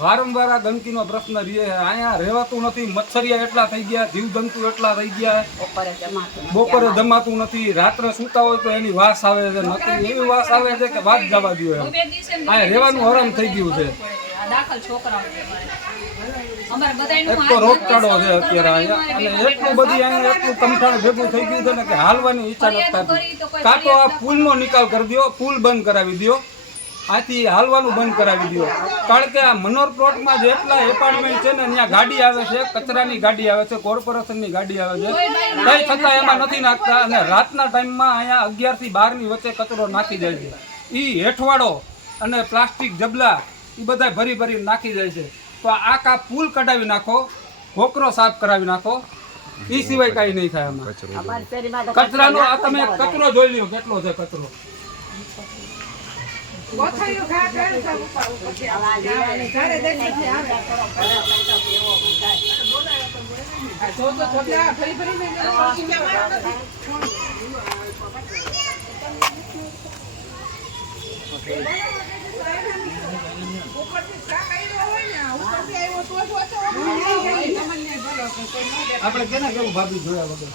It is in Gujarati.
વારંવાર આ ગંદકીનો પ્રશ્ન રહે. અહીંયા રહેવાતું નથી. મચ્છરિયા એટલા થઈ ગયા, જીવજંતુ એટલા થઈ ગયા, બપોરે જમાતું નથી. રાત્રે સૂતા હોય તો એની વાસ આવે છે, નકરી એવી વાસ આવે છે કે વાત જવા દો. એમ અહીંયા રહેવાનું હરામ થઈ ગયું છે. એક તો રોગચાળો છે અત્યારે અહીંયા, અને એટલું બધી અહીંયા એટલું તમઠાણ ભેગું થઈ ગયું છે ને કે હાલવાની ઈચ્છા નથી થતી. કાં તો આ પુલનો નિકાલ કરી દો, પુલ બંધ કરાવી દો, આથી હાલવાનું બંધ કરાવી દો. કારણ કે આ મનોર પ્લોટમાં જેટલા એપાર્ટમેન્ટ છે ને ત્યાં ગાડી આવે છે, કચરાની ગાડી આવે છે, કોર્પોરેશનની ગાડી આવે છે, કંઈ છતાં એમાં નથી નાખતા. અને રાતના ટાઈમમાં અહીંયા 11 થી 12 ની વચ્ચે કચરો નાખી જાય છે. એ હેઠવાડો અને પ્લાસ્ટિક જબલા એ બધા ભરી ભરી નાખી જાય છે. તો આ પુલ કઢાવી નાખો, કોકરો સાફ કરાવી નાખો, એ સિવાય કાંઈ નહીં થાય આમાં. કચરાનો આ તમે કચરો જોઈ લ્યો કેટલો છે કચરો. આપણે કેના કેવું ભાભી જોયા વગર